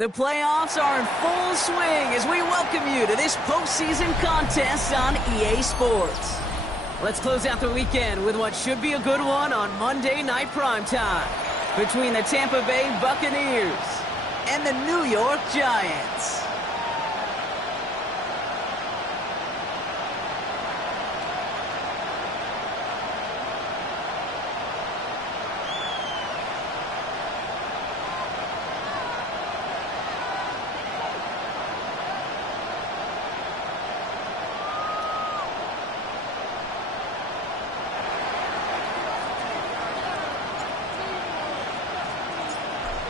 The playoffs are in full swing as we welcome you to this postseason contest on EA Sports. Let's close out the weekend with what should be a good one on Monday Night Primetime between the Tampa Bay Buccaneers and the New York Giants.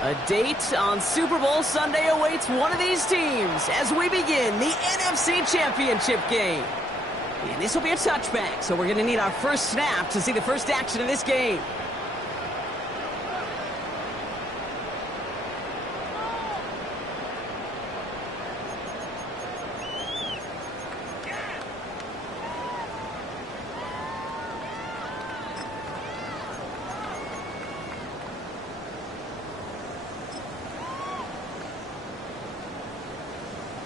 A date on Super Bowl Sunday awaits one of these teams as we begin the NFC Championship game. And this will be a touchback, so we're going to need our first snap to see the first action of this game.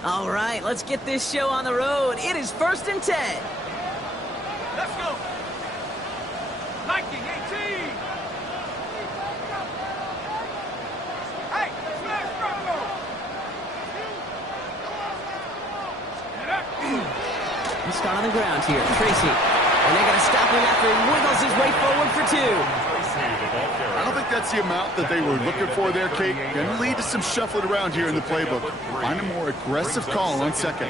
All right, let's get this show on the road. It is 1st and 10. Let's go. 1918. Hey, smash Bronco. Let's start on the ground here. Tracy. And they're going to stop him after he wiggles his way forward for 2. I don't think that's the amount that they were looking for there, Kate. Going to lead to some shuffling around here in the playbook. Find a more aggressive call on second.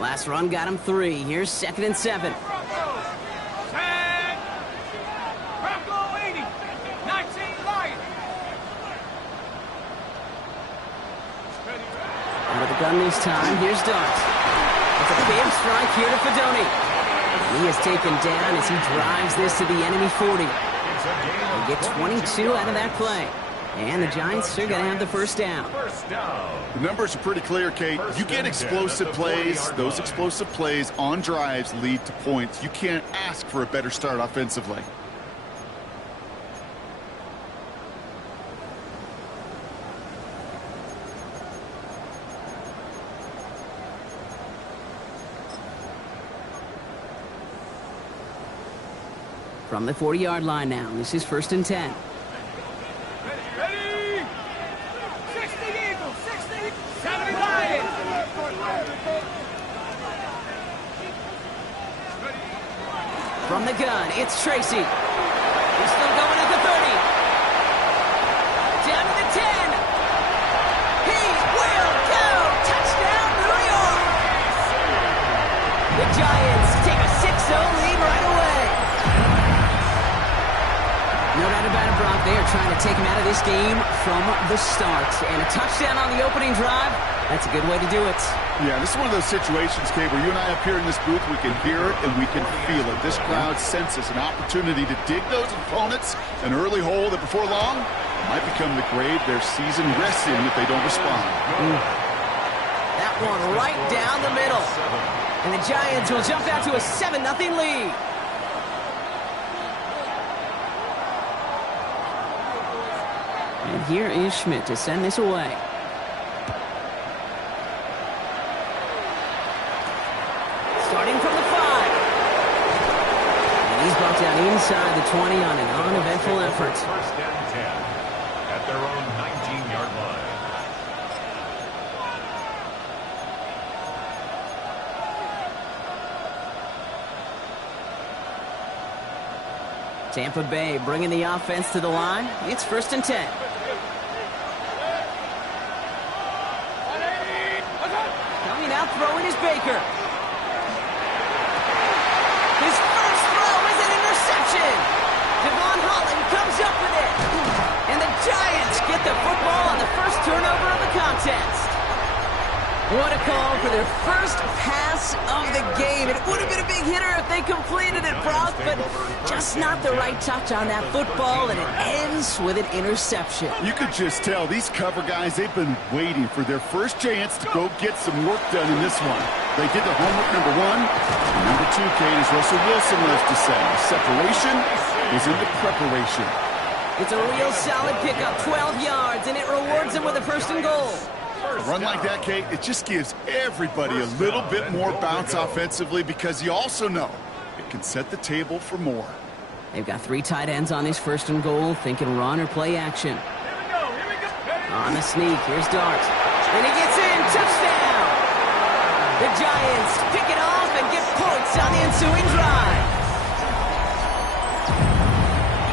Last run got him 3. Here's 2nd and 7. Gun this time. Here's Dart. It's a big strike here to Fedoni. He is taken down as he drives this to the enemy 40. They get 22 out of that play. And the Giants are going to have the first down. The numbers are pretty clear, Kate. You get explosive plays. Those explosive plays on drives lead to points. You can't ask for a better start offensively. From the 40-yard line now, this is 1st and 10. Ready? 60 Eagles, 60, 70 Lions. From the gun, it's Tracy. He's still going at the 30. Down to the 10. He will go. Touchdown, New York. The Giants take a 6-0 lead right away. No doubt about it, Brock. They are trying to take him out of this game from the start. And a touchdown on the opening drive, that's a good way to do it. Yeah, this is one of those situations, Kate, where you and I up here in this booth, we can hear it and we can feel it. This crowd senses an opportunity to dig those opponents an early hole that before long might become the grave their season rests in if they don't respond. That one right down the middle. And the Giants will jump out to a 7-0 lead. And here is Schmidt to send this away. Starting from the 5. And he's brought down inside the 20 on an uneventful effort. 1st and 10 at their own 19-yard line. Tampa Bay bringing the offense to the line. It's 1st and 10. Coming out throwing is Baker. His first throw is an interception. Devon Holland comes up with it. And the Giants get the football on the first turnover of the contest. What a call for their first pass of the game. It would have been a big hitter if they completed it, Brock, but just not the right touch on that football, and it ends with an interception. You could just tell these cover guys, they've been waiting for their first chance to go get some work done in this one. They did the homework, number one. And number two, Kate, as Russell Wilson loves to say, separation is in the preparation. It's a real solid pickup, 12 yards, and it rewards them with a first and goal. A run like that, Kate, it just gives everybody a little bit more bounce offensively because you also know it can set the table for more. They've got 3 tight ends on this first and goal, thinking run or play action. On the sneak, here's Dart. And he gets in, touchdown! The Giants pick it off and get points on the ensuing drive.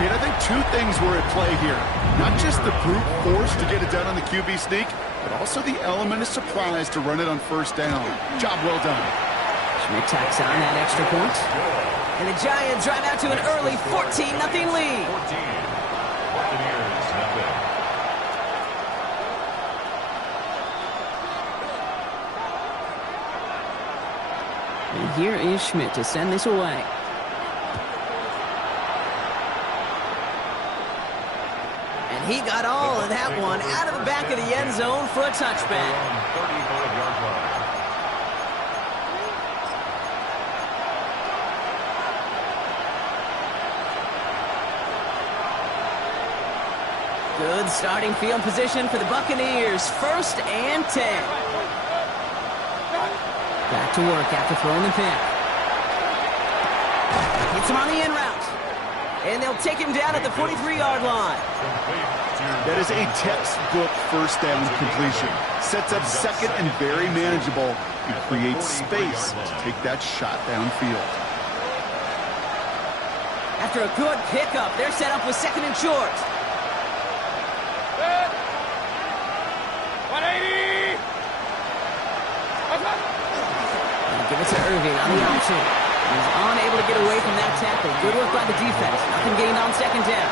Kate, I think 2 things were at play here. Not just the brute force to get it done on the QB sneak, but also the element of surprise to run it on first down. Job well done. Schmidt tacks on that extra point. And the Giants drive out to an early 14-0 lead. 14. Buccaneers nothing. And here is Schmidt to send this away. And he got all of that one out of the back of the end zone for a touchback. 35-yard line. Good starting field position for the Buccaneers. 1st and 10. Back to work after throwing the pick. Hits him on the in route. And they'll take him down at the 43-yard line. That is a textbook first down completion. Sets up second and very manageable and creates space to take that shot downfield. After a good pickup, they're set up with 2nd and short. 180! And give it to Irving on the option. He's unable to get away from that tackle. Good work by the defense. Nothing gained on 2nd down.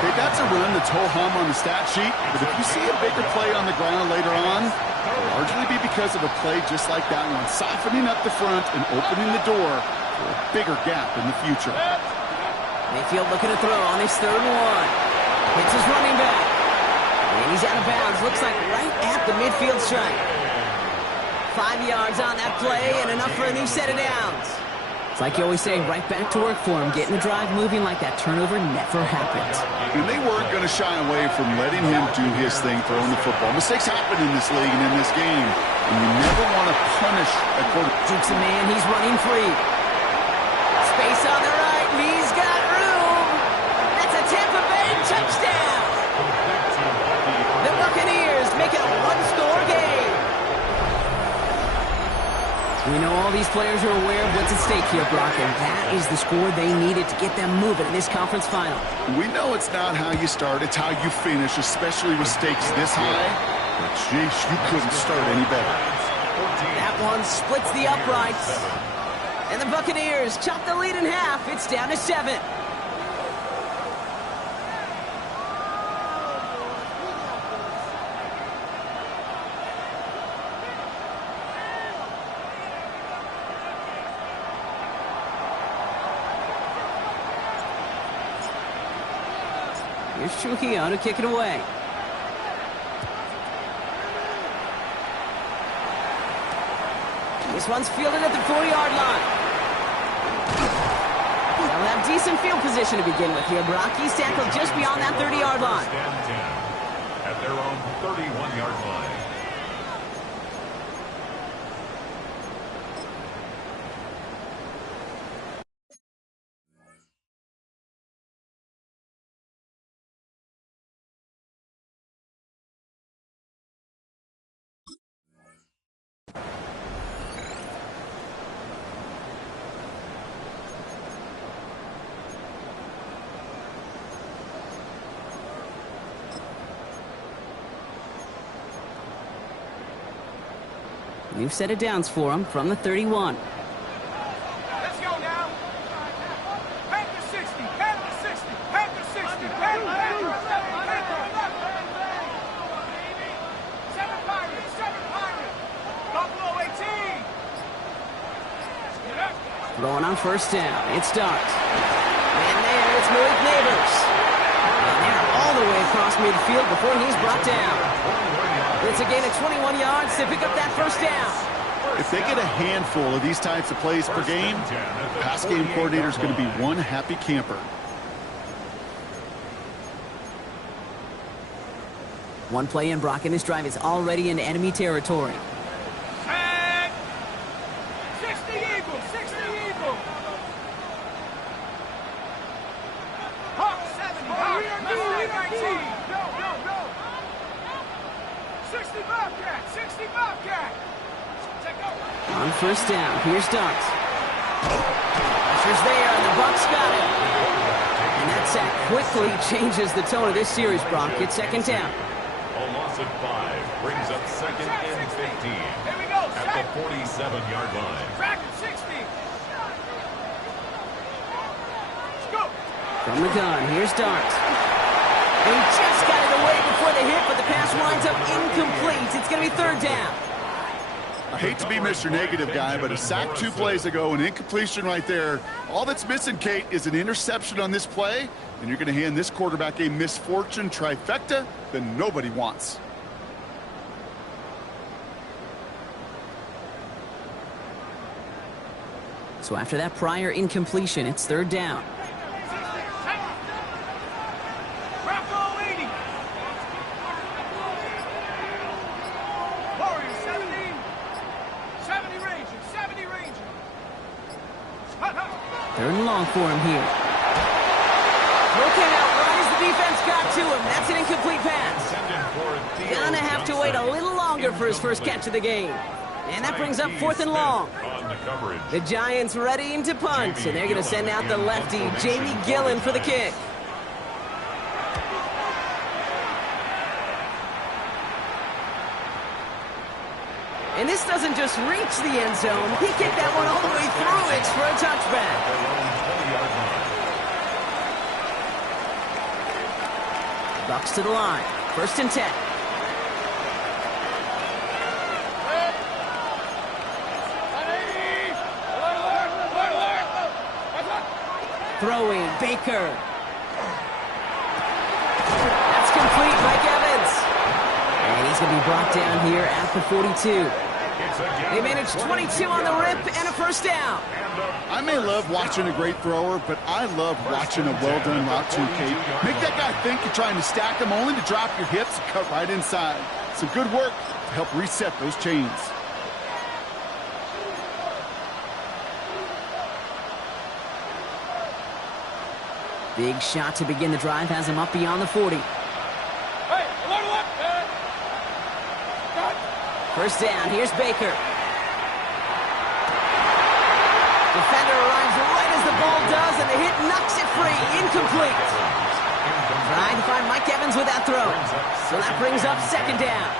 Okay, that's a run that's ho-hum on the stat sheet, but if you see a bigger play on the ground later on, it'll largely be because of a play just like that one, softening up the front and opening the door for a bigger gap in the future. Mayfield looking to throw on his 3rd and 1. Hits his running back. And he's out of bounds. Looks like right at the midfield stripe. 5 yards on that play and enough for a new set of downs. It's like you always say, right back to work for him. Getting the drive moving like that turnover never happened. And they weren't going to shy away from letting him do his thing throwing the football. Mistakes happen in this league and in this game. And you never want to punish a quarterback. Dukes a man, he's running free. Space on the right, and he's got room. That's a Tampa Bay touchdown. The Buccaneers make it a 1-score game. We know all these players are aware of what's at stake here, Brock, and that is the score they needed to get them moving in this conference final. We know it's not how you start, it's how you finish, especially with stakes this high. But, jeez, you couldn't start any better. That one splits the uprights. And the Buccaneers chop the lead in half. It's down to 7. Here's Trujillo to kick it away. This one's fielded at the 40-yard line. They'll have decent field position to begin with here. Brock, he's tackled just beyond that 30-yard line. At their own 31-yard line. New set of downs for him from the 31. Let's go now. Back to 60. Back to 60. Back to 60. Back to 7 Pirates. 7 Pirates. on first down. It starts. And there, it's Malik Neighbors. And they're all the way across midfield before he's brought down. It's a gain of 21 yards to pick up that first down. If they get a handful of these types of plays per game, the pass game coordinator is going to be one happy camper. One play in, Brock, and this drive is already in enemy territory. Tag! 60 Eagles! 60 Eagles! Hawk 70! Hawk! Let's 19! Go, go, go! 60 Bobcat! 60 Bobcat! Check go! On first down, here's Starks. Pressure's there, and the Bucs got it. And that sack quickly changes the tone of this series, Brock. It's second down. A loss of 5 brings up second and 15 Here we go! at the 47-yard line. Track at 60! Let's go! From the gun, here's Starks. And he just got it away before the hit, but the pass winds up incomplete. It's going to be third down. I hate to be Mr. Negative guy, but a sack 2 plays ago, an incompletion right there. All that's missing, Kate, is an interception on this play, and you're going to hand this quarterback a misfortune trifecta that nobody wants. So after that prior incompletion, it's third down. Bravo 80! Warriors 70! 70 Rangers! 70 Rangers! Third and long for him here. Broken out right as the defense got to him. That's an incomplete pass. Gonna have to wait a little longer for his first catch of the game. And that brings up fourth and long. The Giants readying to punt, and they're going to send out the lefty, Jamie Gillen, for the kick. And this doesn't just reach the end zone. He kicked that one all the way through it for a touchback. Bucs to the line. First and 10. Throwing, Baker. That's complete, Mike Evans. And he's going to be brought down here at the 42. They managed 22 on the rip and a first down. I may love watching a great thrower, but I love watching a well-done route too, Kate. Make that guy think you're trying to stack him, only to drop your hips and cut right inside. Some good work to help reset those chains. Big shot to begin the drive has him up beyond the 40. Hey, alert! First down, here's Baker. Defender arrives right as the ball does, and the hit knocks it free. Incomplete. Trying to find Mike Evans with that throw. So that brings up second down.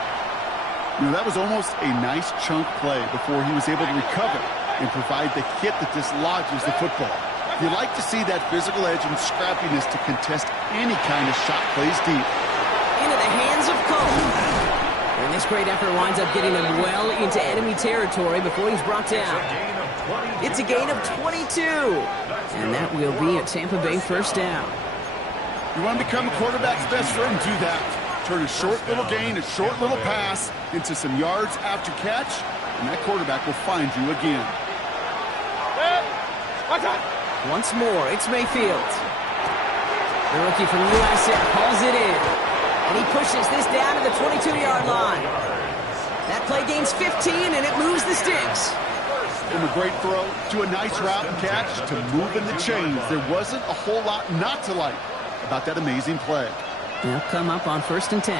You know, that was almost a nice chunk play before he was able to recover and provide the hit that dislodges the football. You like to see that physical edge and scrappiness to contest any kind of shot plays deep. Into the hands of Cole. And this great effort winds up getting him well into enemy territory before he's brought down. It's a gain of 22. And that will be a Tampa Bay first down. You want to become a quarterback's best friend? Do that. Turn a short little gain, a short little pass into some yards after catch, and that quarterback will find you again. Once more, it's Mayfield. The rookie from USF hauls it in. And he pushes this down to the 22-yard line. That play gains 15, and it moves the sticks. From a great throw to a nice route and catch to moving the chains, there wasn't a whole lot not to like about that amazing play. They'll come up on first and 10.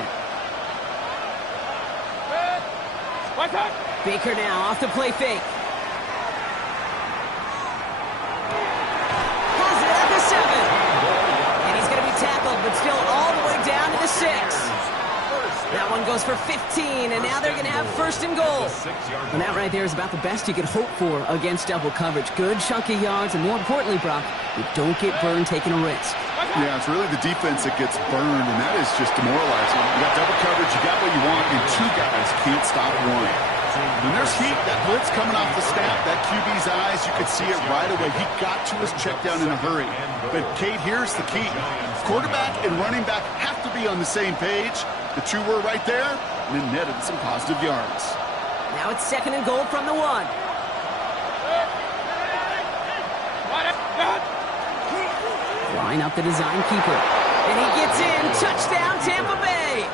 Baker now off the play fake. But still all the way down to the 6. That one goes for 15, and now they're going to have first and goal. And that right there is about the best you could hope for against double coverage. Good chunky yards, and more importantly, Brock, you don't get burned taking a risk. Yeah, it's really the defense that gets burned, and that is just demoralizing. You got double coverage, you got what you want, and 2 guys can't stop one. When there's heat, that blitz coming off the snap, that QB's eyes, you could see it right away. He got to his check down in a hurry. But, Kate, here's the key. Quarterback and running back have to be on the same page. The two were right there, and it netted some positive yards. Now it's 2nd and goal from the 1. Line up the design keeper. And he gets in. Touchdown, Tampa Bay.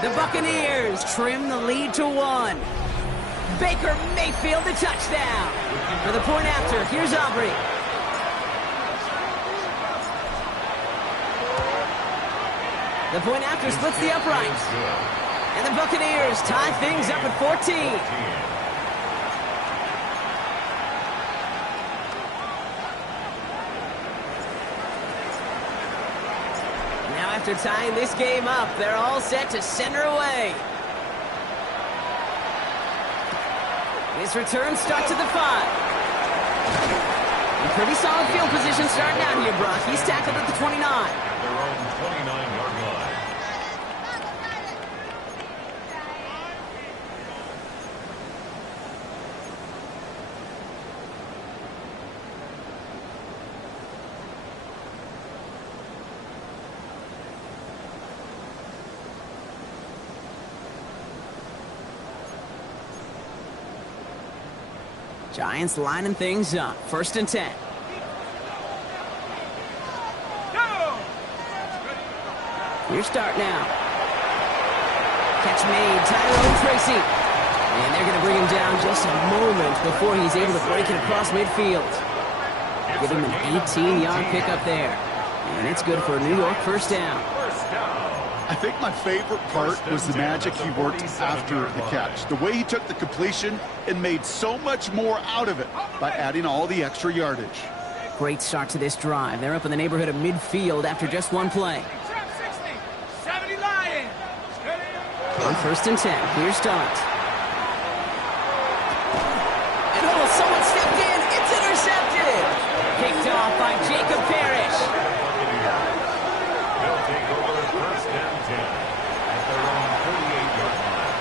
The Buccaneers trim the lead to 1. Baker Mayfield the touchdown. For the point after, here's Aubrey. The point after splits the uprights. And the Buccaneers tie things up at 14. After tying this game up, they're all set to center away. This return starts at the 5. A pretty solid field position starting out here, Brock. He's tackled at the 29. At their own 29-yard line. Giants lining things up. 1st and 10. Your start now. Catch made. Tyrone Tracy. And they're going to bring him down just a moment before he's able to break it across midfield. Give him an 18-yard pickup there. And it's good for a New York 1st down. I think my favorite part was the magic he worked after the catch. The way he took the completion and made so much more out of it by adding all the extra yardage. Great start to this drive. They're up in the neighborhood of midfield after just one play. On 1st and 10, here's Dart. And oh, someone stepped in. It's intercepted. Picked off by Jacob Parrish. They'll take over 1st and 10 at their own 38-yard line.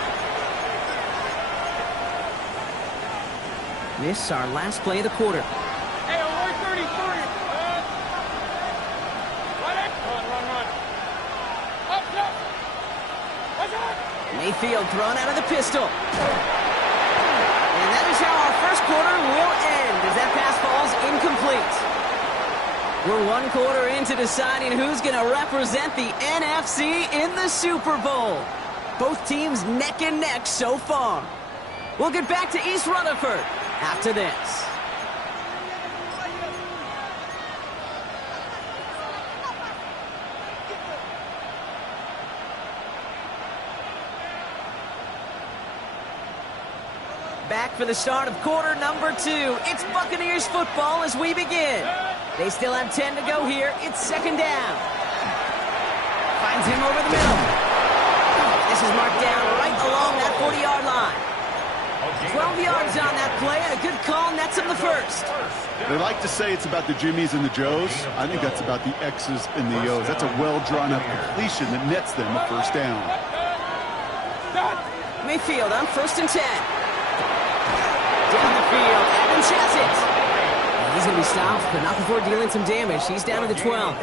This is our last play of the quarter. Hey, over 33. Run. Up. What's up? Mayfield thrown out of the pistol. And that is how our first quarter will end as that pass falls incomplete. We're 1 quarter into deciding who's going to represent the NFC in the Super Bowl. Both teams neck and neck so far. We'll get back to East Rutherford after this. Back for the start of quarter number 2. It's Buccaneers football as we begin. They still have 10 to go here. It's 2nd down. Finds him over the middle. This is marked down right along that 40-yard line. 12 yards on that play, and a good call nets him the first. They like to say it's about the Jimmies and the Joes. I think that's about the X's and the O's. That's a well-drawn-up completion that nets them a first down. Mayfield on 1st and 10. Down the field, Evans has it. He's going to be stopped, but not before dealing some damage. He's down to the 12.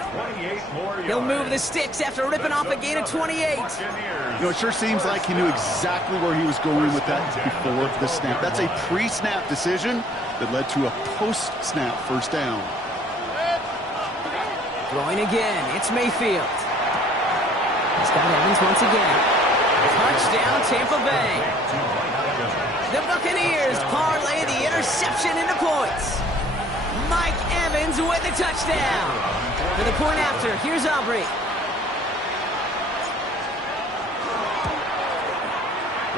He'll move the sticks after ripping off a gain of 28. You know, it sure seems like he knew exactly where he was going with that before the snap. That's a pre-snap decision that led to a post-snap first down. Throwing again, it's Mayfield. He's got Evans once again. Touchdown, Tampa Bay. The Buccaneers parlay the interception into points. Mike Evans with the touchdown. For the point after, here's Aubrey.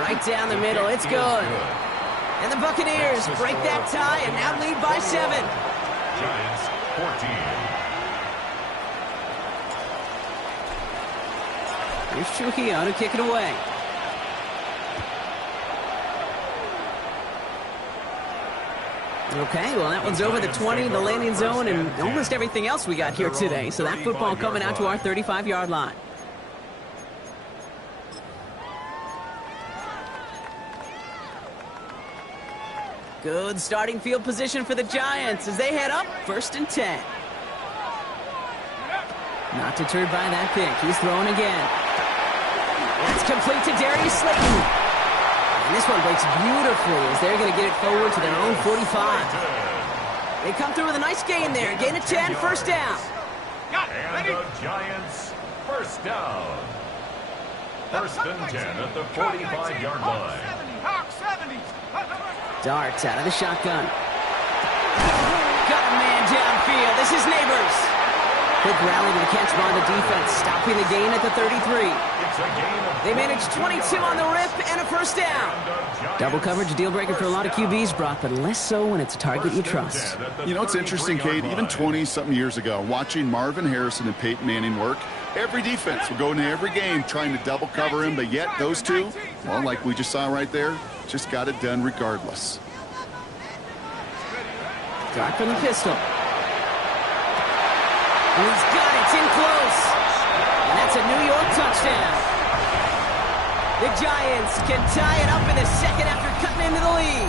Right down the middle, it's good. And the Buccaneers break that tie and now lead by 7. Giants 14. Here's Trujillo to kick it away. Okay, well, that one's over the 20, the landing zone, and almost everything else we got here today. So that football coming out to our 35-yard line. Good starting field position for the Giants as they head up 1st and 10. Not deterred by that pick. He's throwing again. That's complete to Darius Slayton. And this one breaks beautifully as they're going to get it forward to their own 45. They come through with a nice gain there. Gain of 10, 1st down. And the Giants, 1st down. 1st and 10 at the 45-yard line. Darts out of the shotgun. Got a man downfield. This is Neighbors. Quick rally to the catch by the defense, stopping the gain at the 33. They managed 22 on the rip and a 1st down. Double coverage, a deal breaker for a lot of QBs, Brock, but less so when it's a target you trust. You know, it's interesting, Kate, even 20-something years ago, watching Marvin Harrison and Peyton Manning work, every defense would go into every game trying to double cover him, but yet those two, well, like we just saw right there, just got it done regardless. Dart from the pistol. And he's got it. It's in close. And that's a New York touchdown. The Giants can tie it up in the 2nd after cutting into the lead.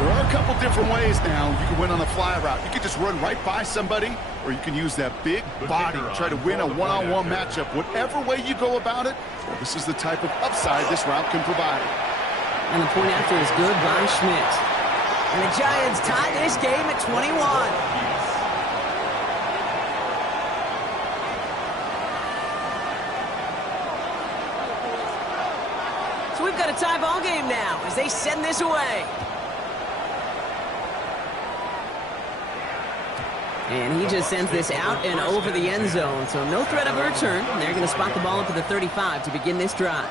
There are a couple different ways now you can win on a fly route. You can just run right by somebody, or you can use that big body to try to win a one-on-one matchup. Whatever way you go about it, well, this is the type of upside this route can provide. And the point after is good by Schmidt. And the Giants tie this game at 21. So we've got a tie ball game now as they send this away. And he just sends this out and over the end zone, so no threat of a return. They're going to spot the ball up at the 35 to begin this drive.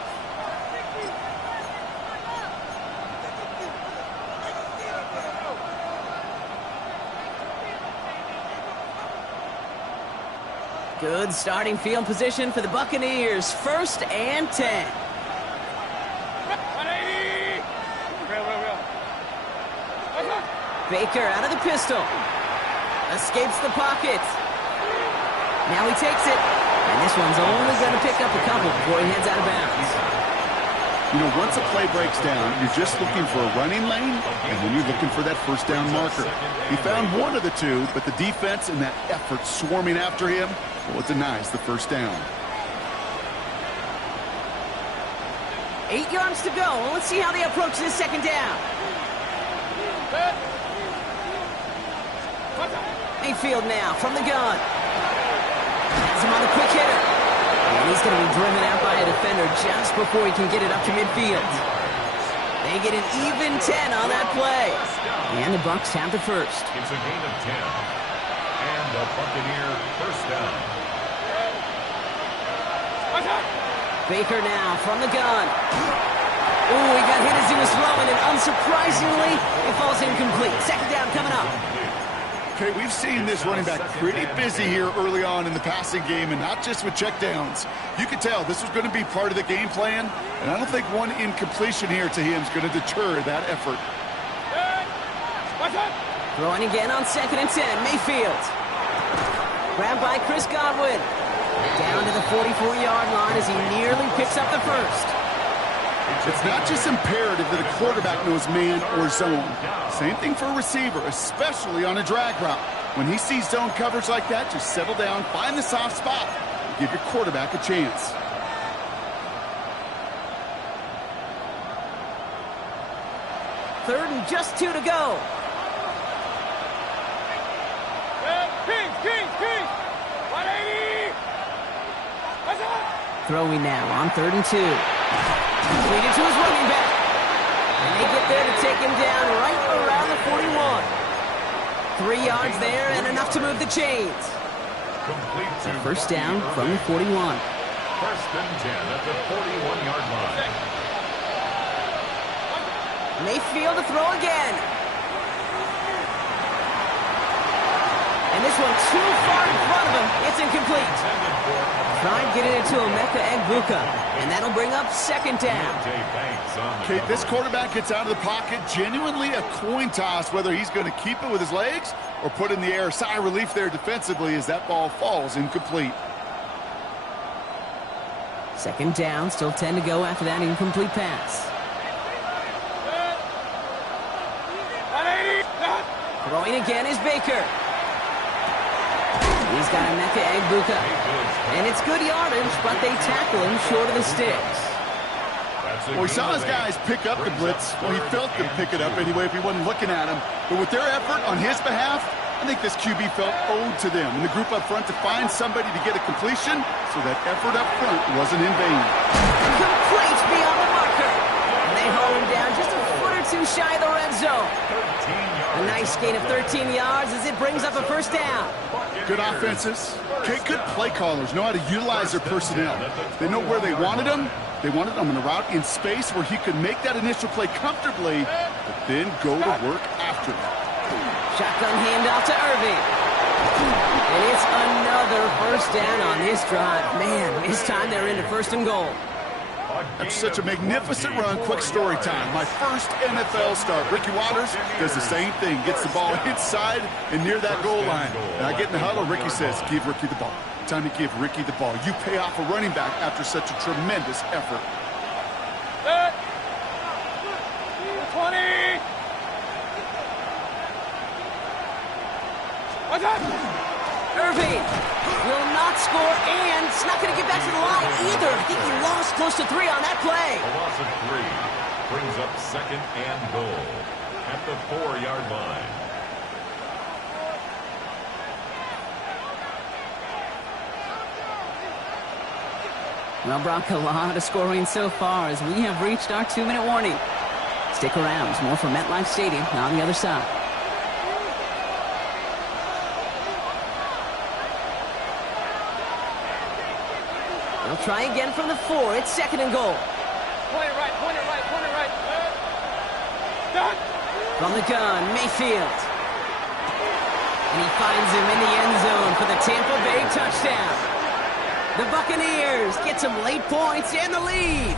Good starting field position for the Buccaneers. 1st and 10. Baker out of the pistol. Escapes the pocket. Now he takes it. And this one's only going to pick up a couple before he heads out of bounds. You know, once a play breaks down, you're just looking for a running lane, and then you're looking for that 1st down marker. He found one of the two, but the defense and that effort swarming after him, well, it denies the 1st down. 8 yards to go. Let's see how they approach this 2nd down. Mayfield now from the gun. Has him on a quick hitter. And he's going to be driven out by a defender just before he can get it up to midfield. They get an even 10 on that play. And the Bucs have the 1st. It's a gain of 10. And the Buccaneer 1st down. Baker now from the gun. Ooh, he got hit as he was throwing, and unsurprisingly, it falls incomplete. 2nd down coming up. Okay, we've seen this running back pretty busy here early on in the passing game, and not just with checkdowns. You could tell this was going to be part of the game plan, and I don't think one incompletion here to him is going to deter that effort. Throwing again on 2nd and 10. Mayfield. Grabbed by Chris Godwin. Down to the 44-yard line as he nearly picks up the 1st. It's not just imperative that a quarterback knows man or zone. Same thing for a receiver, especially on a drag route. When he sees zone coverage like that, just settle down, find the soft spot, and give your quarterback a chance. Third and just 2 to go. Throwing now on 3rd and 2. Completed to his running back. And they get there to take him down right around the 41. 3 yards there and enough to move the chains. So 1st down from the 41. 1st and 10 at the 41-yard line. Mayfield to throw again. And this one too far in front of him. It's incomplete. Tried getting it to Emeka Egbuka, and that'll bring up 2nd down. Okay, this quarterback gets out of the pocket, genuinely a coin toss whether he's going to keep it with his legs or put in the air. Sigh of relief there defensively as that ball falls incomplete. 2nd down, still 10 to go after that incomplete pass. Throwing again is Baker. He's got a Emeka Egbuka. And it's good yardage, but they tackle him short of the sticks. Well, he saw his guys pick up the blitz. Well, he felt them pick it up anyway if he wasn't looking at him. But with their effort on his behalf, I think this QB felt owed to them and the group up front to find somebody to get a completion, so that effort up front wasn't in vain. Complete beyond the marker. And they hold him down just a foot or two shy of the red zone. A nice gain of 13 yards as it brings up a first down. Good offenses. Good play callers know how to utilize their personnel. They know where they wanted them. They wanted him in a route in space where he could make that initial play comfortably, but then go to work after it. Shotgun handoff to Irving. And it's another first down on this drive. Man, this time they're into first and goal. That's such a magnificent run. Quick story time. My first NFL start. Ricky Watters does the same thing. Gets the ball inside and near that goal line. And I get in the huddle. Ricky says, give Ricky the ball. Time to give Ricky the ball. You pay off a running back after such a tremendous effort. 20. What's up? Irving will not score, and it's not going to get back to the line either. I think he lost close to 3 on that play. A loss of 3 brings up second and goal at the 4-yard line. Well, Brock, a lot of scoring so far as we have reached our 2-minute warning. Stick around. There's more from MetLife Stadium on the other side. They'll try again from the 4. It's second and goal. Point it right, point it right, point it right. Done. From the gun, Mayfield. And he finds him in the end zone for the Tampa Bay touchdown. The Buccaneers get some late points and the lead.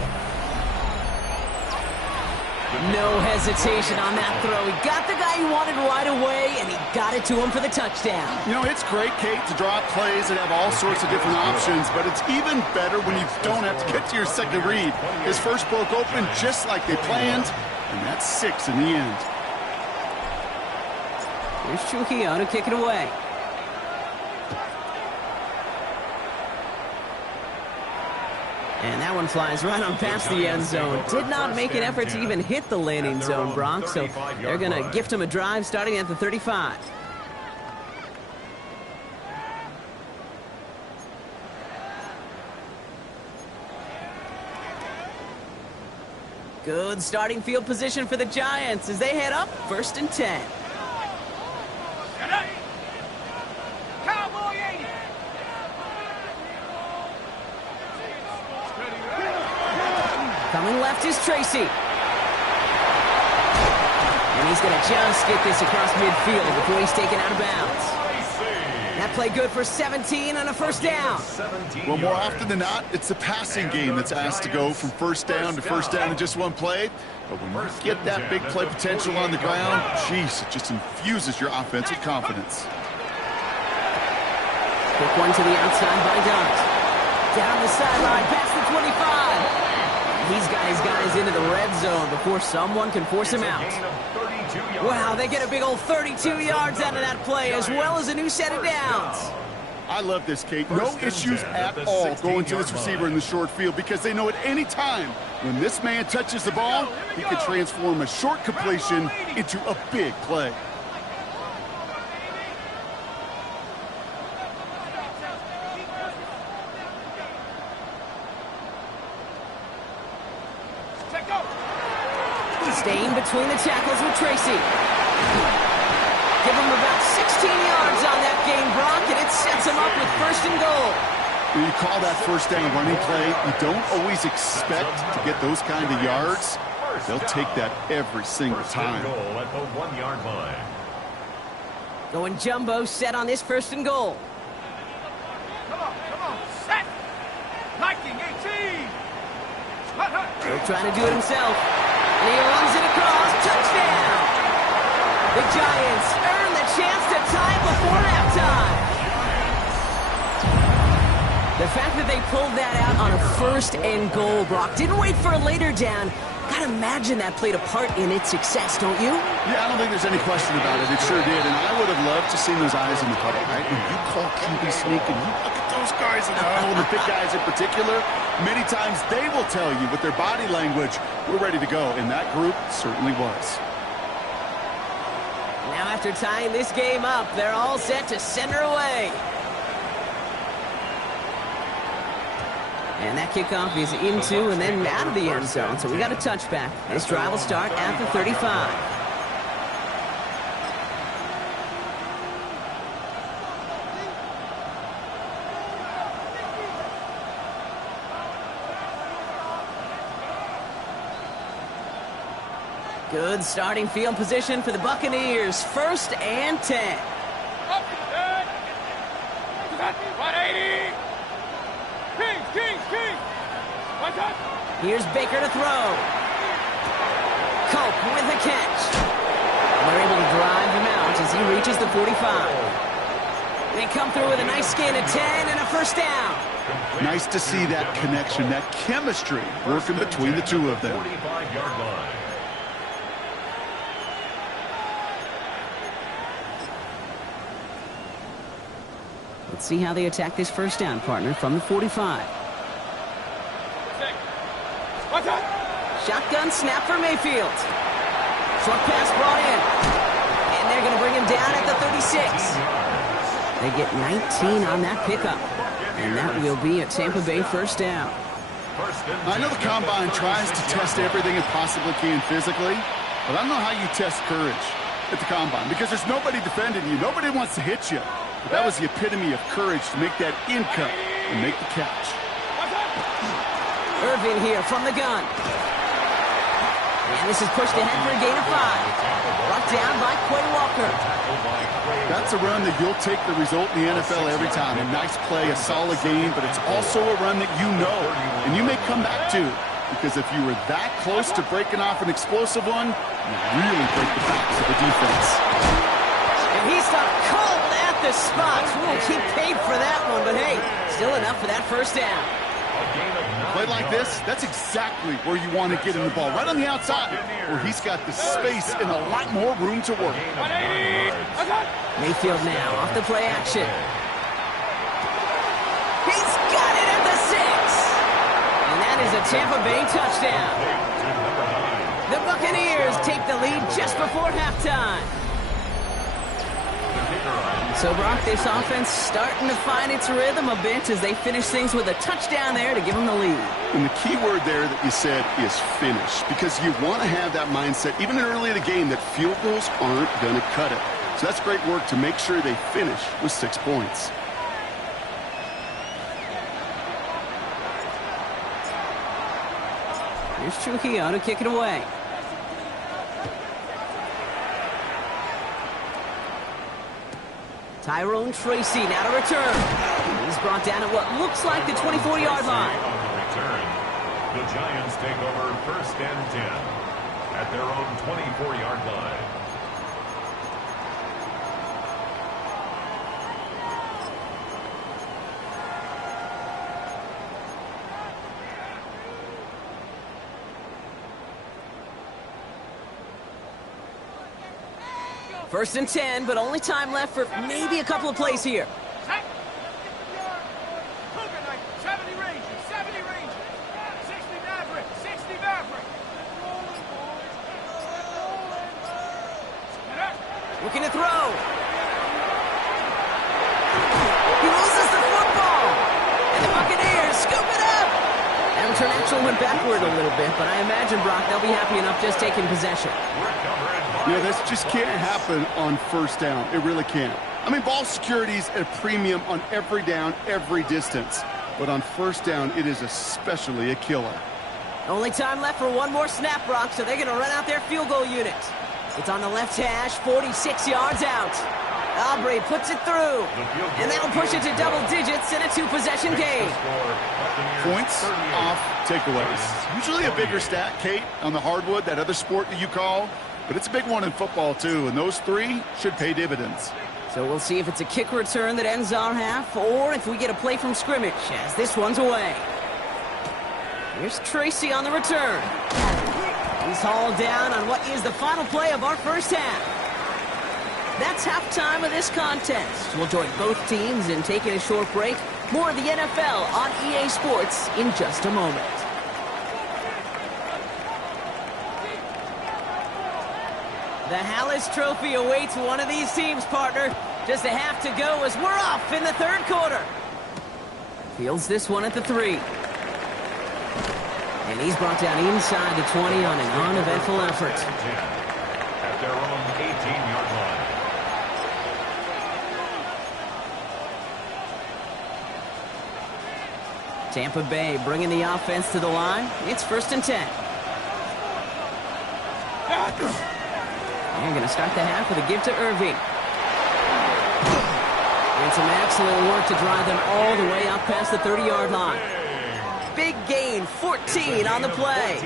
No hesitation on that throw. He got the guy he wanted right away, and he got it to him for the touchdown. You know, it's great, Kate, to draw up plays and have all sorts of different options, but it's even better when you don't have to get to your second read. His first broke open just like they planned, and that's 6 in the end. Here's Trujillo to kick it away. And that one flies right on past the end zone. Did not make an effort to even hit the landing zone, Brock, so they're going to gift him a drive starting at the 35. Good starting field position for the Giants as they head up first and 10. Cowboy 80. Coming left is Tracy. And he's going to just get this across midfield before he's taken out of bounds. That play good for 17 on a first down. Well, more often than not, it's the passing game that's asked to go from first down to first down in just one play. But when you get that big play potential on the ground, geez, it just infuses your offense with confidence. Quick one to the outside by Dot. Down the sideline, past the 25. He's got his guys into the red zone before someone can force him out. Wow, they get a big old 32 yards out of that play, as well as a new set of downs. I love this, Kate. No issues at all going to this receiver in the short field because they know at any time when this man touches the ball, he can transform a short completion into a big play. Staying between the tackles with Tracy. Give him about 16 yards on that game, Brock, and it sets him up with first and goal. When you call that first down running play, you don't always expect to get those kind of yards. They'll take that every single time. Goal at the 1-yard line. Going jumbo set on this first and goal. Come on, set. Liking 18. He's trying to do it himself. And he runs it across. Touchdown! The Giants earn the chance to tie before halftime. The fact that they pulled that out on a first and goal, Brock, didn't wait for a later down. Got got to imagine that played a part in its success, don't you? Yeah, I don't think there's any question about it. It sure did, and I would have loved to see those eyes in the huddle, right? When you call QB sneak and you look at those guys in the huddle, the big guys in particular, many times they will tell you with their body language, we're ready to go, and that group certainly was. Now after tying this game up, they're all set to send her away. And that kickoff is into and then out of the end zone, so we got a touchback. This drive will start at the 35. Good starting field position for the Buccaneers. 1st and 10. 180. Kings. Here's Baker to throw. Cope with the catch. They're able to drive him out as he reaches the 45. They come through with a nice gain of 10 and a 1st down. Nice to see that connection, that chemistry working between the two of them. 45-yard line. Let's see how they attack this 1st down, partner, from the 45. Shotgun snap for Mayfield. Short pass brought in. And they're going to bring him down at the 36. They get 19 on that pickup. And that will be a Tampa Bay 1st down. I know the Combine tries to test everything it possibly can physically, but I don't know how you test courage at the Combine because there's nobody defending you. Nobody wants to hit you. But that was the epitome of courage to make that in cut and make the catch. Irvin here from the gun. And this is pushed ahead for a gain of 5. Brought down by Quay Walker. That's a run that you'll take the result in the NFL every time. A nice play, a solid game, but it's also a run that you know and you may come back to. Because if you were that close to breaking off an explosive one, you really break the backs of the defense. And he stopped cold at the spot. He paid for that one, but hey, still enough for that 1st down. Play like this, that's exactly where you want to get him the ball. Right on the outside, where he's got the space and a lot more room to work. Mayfield now off the play action. He's got it at the 6. And that is a Tampa Bay touchdown. The Buccaneers take the lead just before halftime. So, Brock, this offense starting to find its rhythm a bit as they finish things with a touchdown there to give them the lead. And the key word there that you said is finish, because you want to have that mindset, even early in the game, that field goals aren't going to cut it. So that's great work to make sure they finish with 6 points. Here's Trujillo to kick it away. Tyrone Tracy now to return. He's brought down at what looks like the 24-yard line. The Giants take over 1st and 10 at their own 24-yard line. First and 10, but only time left for maybe a couple of plays here. 70 Rangers, 60 Maverick, 60 Maverick. Looking to throw. He loses the football. And the Buccaneers scoop it up. That return actually went backward a little bit, but I imagine, Brock, they'll be happy enough just taking possession. Yeah, this just can't happen on 1st down. It really can't. I mean, ball security's at a premium on every down, every distance. But on 1st down, it is especially a killer. Only time left for one more snap, Brock, so they're going to run out their field goal unit. It's on the left hash, 46 yards out. Aubrey puts it through. And that'll push it to double digits in a 2-possession game. Points off takeaways. Usually a bigger stat, Kate, on the hardwood, that other sport that you call. But it's a big one in football, too, and those 3 should pay dividends. So we'll see if it's a kick return that ends our half, or if we get a play from scrimmage, as this one's away. Here's Tracy on the return. He's hauled down on what is the final play of our first half. That's halftime of this contest. We'll join both teams in taking a short break. More of the NFL on EA Sports in just a moment. The Hallis Trophy awaits one of these teams, partner. Just a half to go as we're off in the third quarter. Fields this one at the 3. And he's brought down inside the 20 on an uneventful effort. At their own 18-yard line. Tampa Bay bringing the offense to the line. It's 1st and 10. They're going to start the half with a give to Irving. And some excellent work to drive them all the way up past the 30-yard line. Big gain, 14 on the play.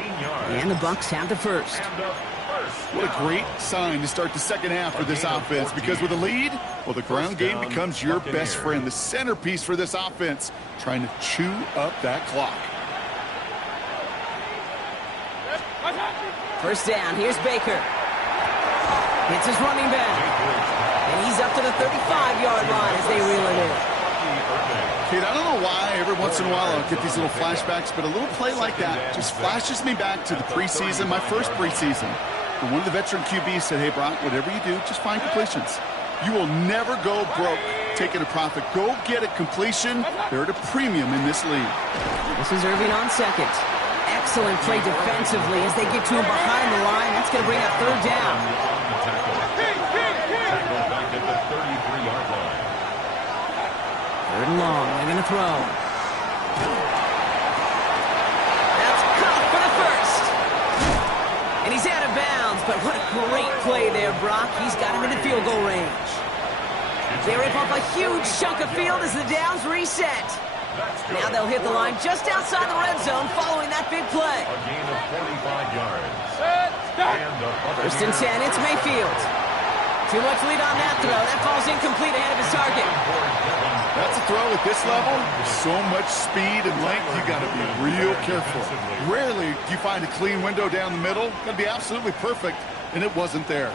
And the Bucs have the first. What a great sign to start the second half for this offense, because with a lead, well, the ground game becomes your best friend, the centerpiece for this offense, trying to chew up that clock. First down, here's Baker. It's his running back. And he's up to the 35-yard line as they reel it in. Kate, I don't know why every once in a while I'll get these little flashbacks, but a little play like that just flashes me back to the preseason, my first preseason. And one of the veteran QBs said, hey, Brock, whatever you do, just find completions. You will never go broke taking a profit. Go get a completion. They're at a premium in this league. This is Irving on second. Excellent play defensively as they get to him behind the line. That's going to bring up third down. Back at the 33-yard line. Third and long. They're going to throw. That's caught for the first. And he's out of bounds, but what a great play there, Brock. He's got him in the field goal range. They rip off a huge chunk of field as the downs reset. Now they'll hit the line just outside the red zone following that big play. A gain of 45 yards. First and 10, it's Mayfield. Too much lead on that throw. That falls incomplete ahead of his target. That's a throw at this level. So much speed and length, you got to be real careful. Rarely do you find a clean window down the middle. Got to be absolutely perfect, and it wasn't there.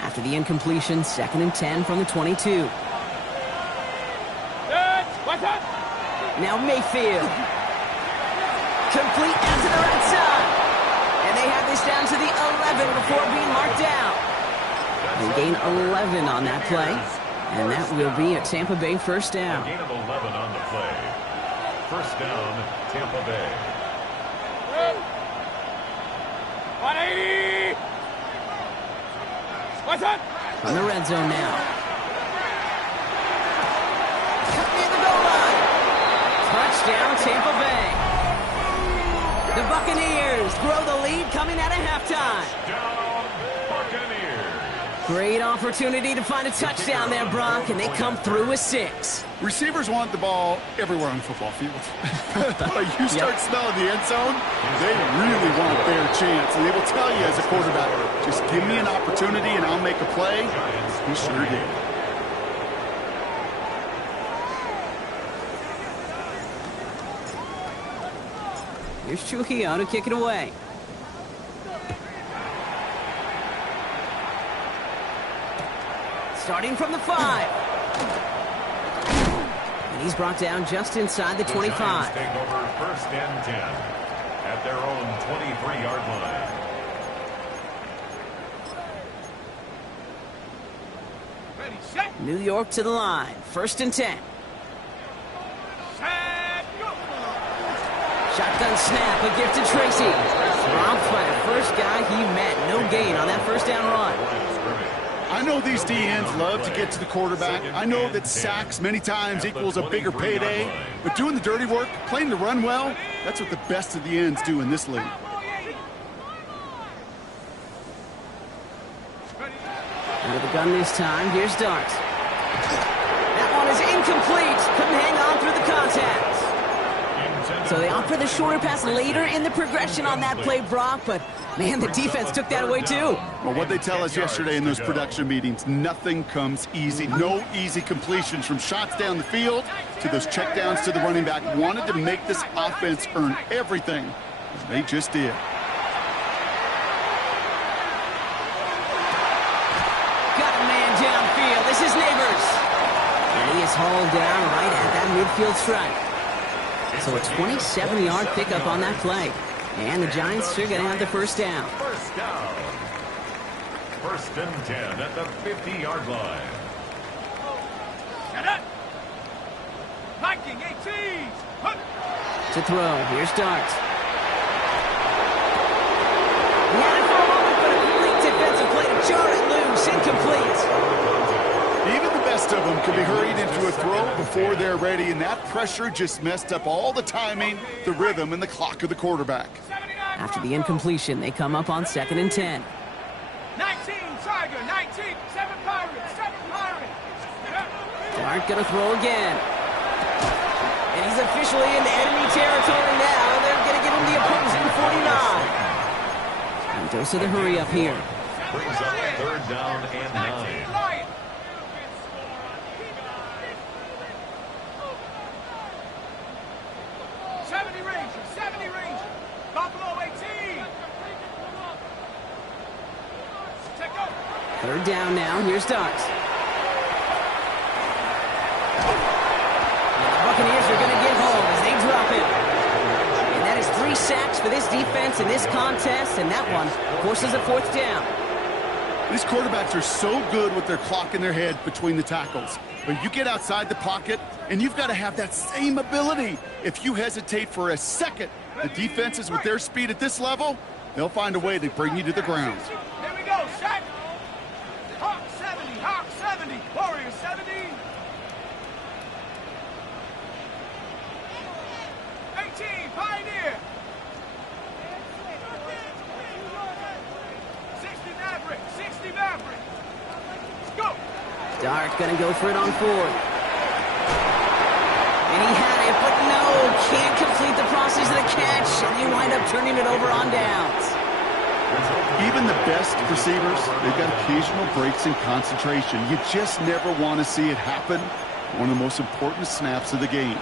After the incompletion, 2nd and 10 from the 22. Now Mayfield. Complete out to the right side. And they have this down to the 11 before being marked down. They gain 11 on that play. And that will be a Tampa Bay first down. A gain of 11 on the play. First down, Tampa Bay. 180! What's up? From the red zone now. Near the goal line. Touchdown, Tampa Bay. The Buccaneers grow the lead coming out of halftime. Down, Buccaneers. Great opportunity to find a touchdown there, Brock, and they come through with 6. Receivers want the ball everywhere on the football field. But you start smelling the end zone, they really want their chance. And they will tell you as a quarterback, just give me an opportunity and I'll make a play. He sure did. Here's Trujillo to kick it away. Starting from the 5. And he's brought down just inside the 25. Giants take over 1st and 10 at their own 23-yard line. Ready, set, New York to the line. 1st and 10. set, go! Shotgun snap, a gift to Tracy. Romped by the first guy he met. No gain on that first down run. I know these D-ends love to get to the quarterback. I know that sacks many times equals a bigger payday. But doing the dirty work, playing the run well, that's what the best of the ends do in this league. Under the gun this time, here's Dart. That one is incomplete. Couldn't hang on through the contact. So they opt for the shorter pass later in the progression on that play, Brock, but man, the defense took that away too. Well, what they tell us yesterday in those production meetings, nothing comes easy. No easy completions from shots down the field to those checkdowns to the running back. Wanted to make this offense earn everything They just did. Got a man downfield. This is Neighbors. And he is hauled down right at that midfield stripe. So a 27-yard pickup on that play. And the Giants are going to have the first down. First down. 1st and 10 at the 50-yard line. Get it. Viking 18. To throw. Here's Dart. Had it for a moment, but a complete defensive play to jar it loose. Incomplete. Even the best of them can be hurried into a throw before they're ready, and that pressure just messed up all the timing, the rhythm, and the clock of the quarterback. After the incompletion, they come up on 2nd and 10. 19 Tiger, 19, 7 Pirates, 7 Pirates. Dart going to throw again. And he's officially into enemy territory now. They're going to give him the opposing 49. And dose of the hurry up here. Brings up 3rd down and 9. Lion. 70 Rangers, 70 Rangers. Buffalo 18. Take over. 3rd down now. Here's Dart. Buccaneers are going to get home as they drop him. And that is 3 sacks for this defense in this contest, and that one forces a 4th down. These quarterbacks are so good with their clock in their head between the tackles. But you get outside the pocket, and you've got to have that same ability. If you hesitate for a second, the defenses with their speed at this level, they'll find a way to bring you to the ground. Here we go, sack. Hawk 70, Hawk 70, Warriors 70. 18, Pioneer. 60 Maverick, 60 Maverick. Let's go. Dart going to go for it on 4th. And he had it, but no, can't complete the process of the catch, and they wind up turning it over on downs. Even the best receivers, they've got occasional breaks in concentration. You just never want to see it happen. One of the most important snaps of the game.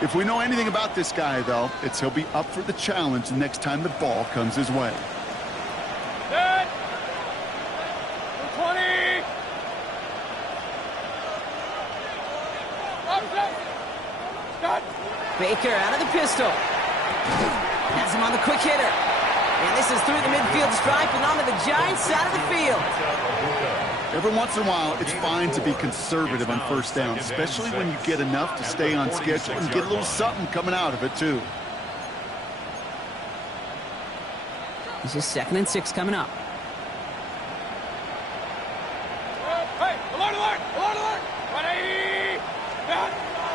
If we know anything about this guy, though, it's he'll be up for the challenge the next time the ball comes his way. Set. 20. Start. Baker out of the pistol. Has him on the quick hitter. And this is through the midfield stripe and onto the Giants side of the field. Every once in a while, it's fine to be conservative on 1st down, especially when you get enough to stay on schedule and get a little something coming out of it, too. This is 2nd and 6 coming up. Hey, alert, alert, alert, alert. 180.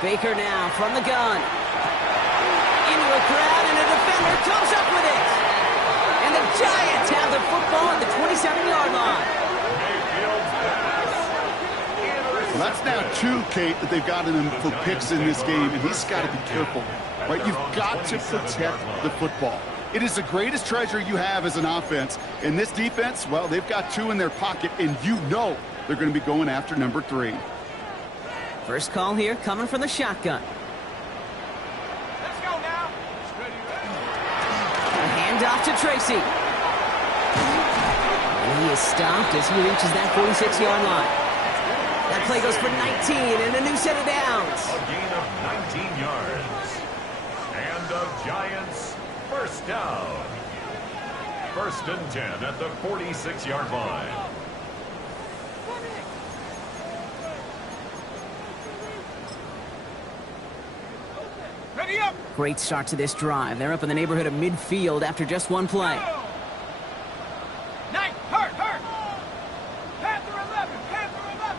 Baker now from the gun. Into a crowd, and a defender comes up with it. And the Giants have the football at the 27-yard line. Well, that's now 2, Kate, that they've gotten him for picks in this game, and he's got to be careful. Right? You've got to protect the football. It is the greatest treasure you have as an offense. In this defense, well, they've got 2 in their pocket, and you know they're going to be going after number 3. First call here coming from the shotgun. Let's go now. A handoff to Tracy. And he is stopped as he reaches that 46-yard line. That play goes for 19 and a new set of downs. A gain of 19 yards. And the Giants, 1st down. 1st and 10 at the 46-yard line. Ready up. Great start to this drive. They're up in the neighborhood of midfield after just 1 play. Knight, hurt. Panther 11, Panther 11.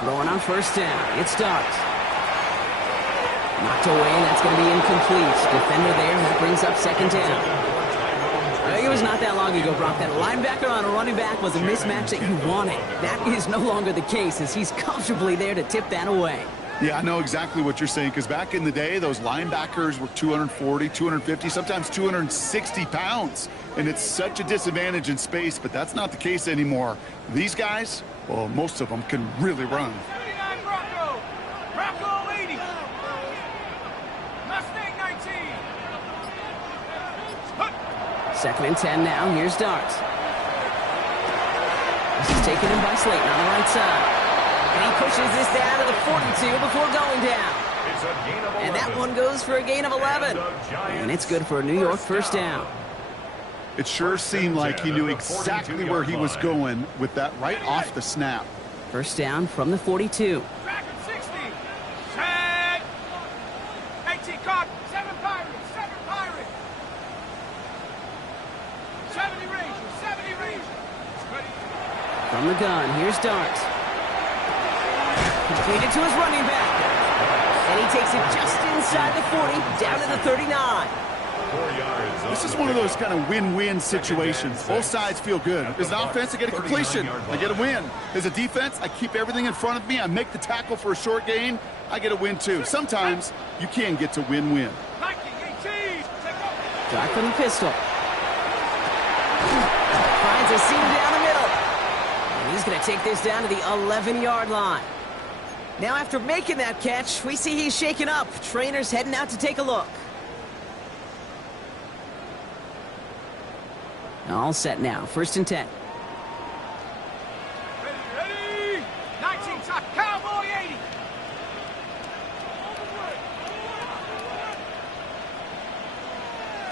Throwing on 1st down. It starts. Knocked away, and that's going to be incomplete. Defender there, that brings up 2nd down. It was not that long ago, Brock, that a linebacker on a running back was a mismatch that you wanted. That is no longer the case, as he's comfortably there to tip that away. Yeah, I know exactly what you're saying, because back in the day, those linebackers were 240, 250, sometimes 260 pounds. And it's such a disadvantage in space, but that's not the case anymore. These guys, well, most of them can really run. 79 Second and 10 now. Here's Dart. This is taken in by Slayton on the right side. And he pushes this down to the 42 before going down. It's a gain of 11. And that one goes for a gain of 11. And it's good for a New York first down. It sure seemed like he knew exactly where he was going with that right off the snap. First down from the 42. Back at 60. Set. 18 caught. 7 Pirates. 7 Pirates. 70 Rangers. 70 Rangers. Ready. From the gun, here's Dart. Completed to his running back. And he takes it just inside the 40, down to the 39. 4 yards. This is one of those kind of win-win situations. Both sides feel good. As an offense, I get a completion. I get a win. As a defense, I keep everything in front of me. I make the tackle for a short gain. I get a win, too. Sometimes you can get to win-win. Dart from the pistol. Finds a seam down the middle. And he's going to take this down to the 11-yard line. Now, after making that catch, we see he's shaken up. Trainer's heading out to take a look. All set now. First and 10. Ready. 19 top. Cowboy 80.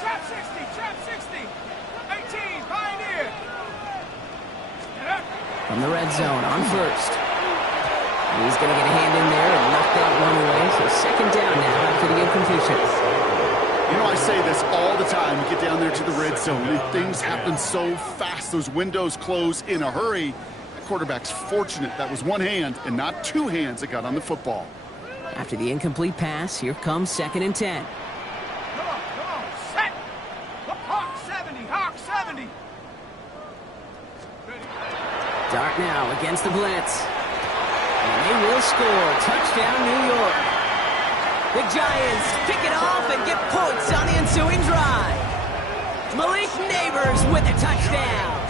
Trap 60. Trap 60. 18. Pioneer. From the red zone on first. He's going to get a hand in there and knock that one away. So second down now after the incompletion. You know, I say this all the time. You get down there to the red zone, and things happen so fast. Those windows close in a hurry. The quarterback's fortunate that was one hand and not two hands that got on the football. After the incomplete pass, here comes second and 10. Come on. Set. Hawk 70. Hawk 70. Dart now against the blitz. And they will score. Touchdown, New York. The Giants pick it off and get points on the ensuing drive. Malik Neighbors with a touchdown.